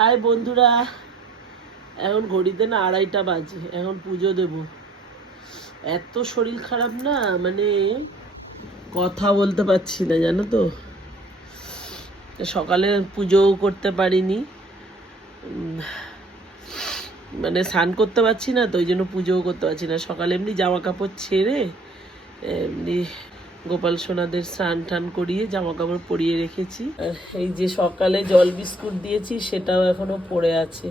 High বন্ধুরা, এখন ঘড়িতে না 2:30 বাজে। এখন পুজো দেব। এত শরীর খারাপ না, মানে কথা বলতে পারছি না, জানো তো। সকালে পুজোও করতে পারিনি, মানে স্নান করতে পারছি না তো, ওই জন্য পুজোও করতে পারছি না। সকালে এমনি জামা কাপড় ছেড়ে এমনি গোপাল সোনাদের স্নান টান করিয়ে জামা কাপড় পরিয়ে রেখেছি। এই যে সকালে জল বিস্কুট দিয়েছি, সেটাও এখনো পড়ে আছে।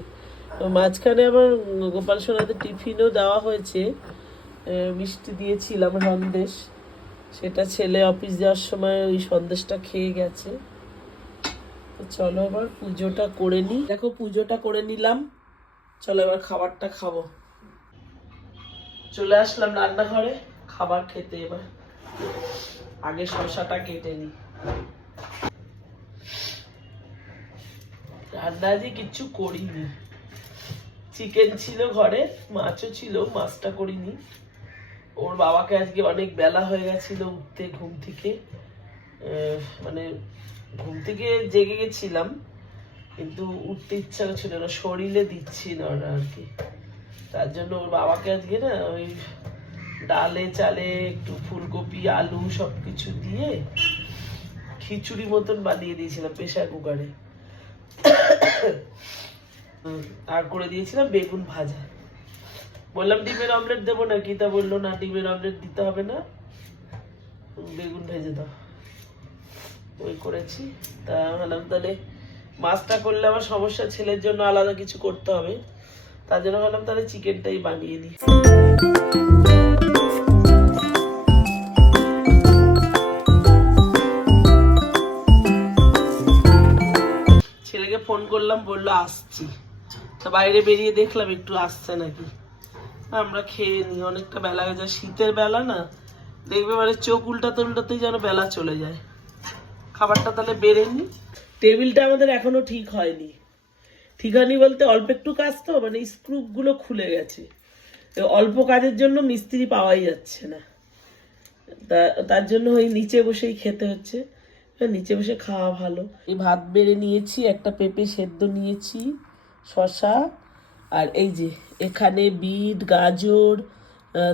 মাঝখানে আবার গোপাল সোনাদের টিফিনও দেওয়া হয়েছে, মিষ্টি দিয়েছিলাম সন্দেশ, সেটা ছেলে অফিস যাওয়ার সময় ওই সন্দেশটা খেয়ে গেছে। তো চলো এবার পুজোটা করে নিই। দেখো পুজোটা করে নিলাম, চলো এবার খাবারটা খাবো। চলে আসলাম রান্নাঘরে খাবার খেতে। এবার আগে শসাটা কেটে নিই। রান্না আজকে কিচ্ছু করিনি, চিকেন ছিল ঘরে, মাছও ছিল, মাছটা করিনি। ওর বাবাকে আজকে অনেক বেলা হয়ে গেছিল উঠতে ঘুম থেকে, মানে ঘুম থেকে জেগে গেছিলাম কিন্তু উঠতে ইচ্ছা ছিল না, শরীরে দিচ্ছিল না আর কি। তার জন্য ওর বাবাকে আজকে না ওই ডালে চালে একটু ফুলকপি আলু সবকিছু দিয়ে খিচুড়ি মতন বানিয়ে দিয়েছিলাম প্রেসার কুকারে। আর করে দিয়েছিলাম বেগুন ভাজা। বললাম ডিমের অমলেট দেবো নাকি, তা বললো না ডিমের অমলেট দিতে হবে না, বেগুন ভেজে দাও। ওই করেছি। তা ভাবলাম তাহলে মাছটা করলে আবার সমস্যা, ছেলের জন্য আলাদা কিছু করতে হবে, তার জন্য ভাবলাম তাহলে চিকেনটাই বানিয়ে দিই। ছেলেকে ফোন করলাম, বললো আসছি। তো বাইরে বেরিয়ে দেখলাম একটু আসছে নাকি। আমরা খেয়ে নিই, অনেকটা বেলা হয়ে যায়, শীতের বেলা না, দেখবে মানে চোখ উল্টাতে উল্টাতেই যেন বেলা চলে যায়। খাবারটা তাহলে বেড়ে নি। টেবিলটা আমাদের এখনো ঠিক হয়নি। ঠিক হয়নি বলতে অল্প একটু কাজ তো, মানে স্ক্রুগুলো খুলে গেছে। অল্প কাজের জন্য মিস্ত্রি পাওয়াই যাচ্ছে না, তার জন্য ওই নিচে বসেই খেতে হচ্ছে। নিচে বসে খাওয়া ভালো। এই ভাত বেড়ে নিয়েছি, একটা পেঁপে সেদ্ধ নিয়েছি, শসা, আর এই যে এখানে বিট গাজর,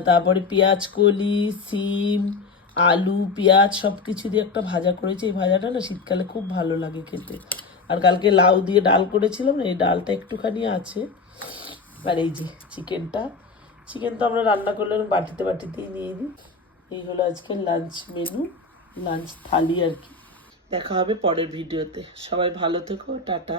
তারপরে পেঁয়াজ কলি, সিম, আলু, পেঁয়াজ সব কিছু দিয়ে একটা ভাজা করেছি। এই ভাজাটা না শীতকালে খুব ভালো লাগে খেতে। আর কালকে লাউ দিয়ে ডাল করেছিলাম না, এই ডালটা একটুখানি আছে। আর এই যে চিকেন তো আমরা রান্না করলে বাটিতে বাটিতেই নিয়ে নিই। এই হলো আজকের লাঞ্চ মেনু, লাঞ্চ থালি আর কি। দেখা হবে পরের ভিডিওতে। সবাই ভালো থেকো, টাটা।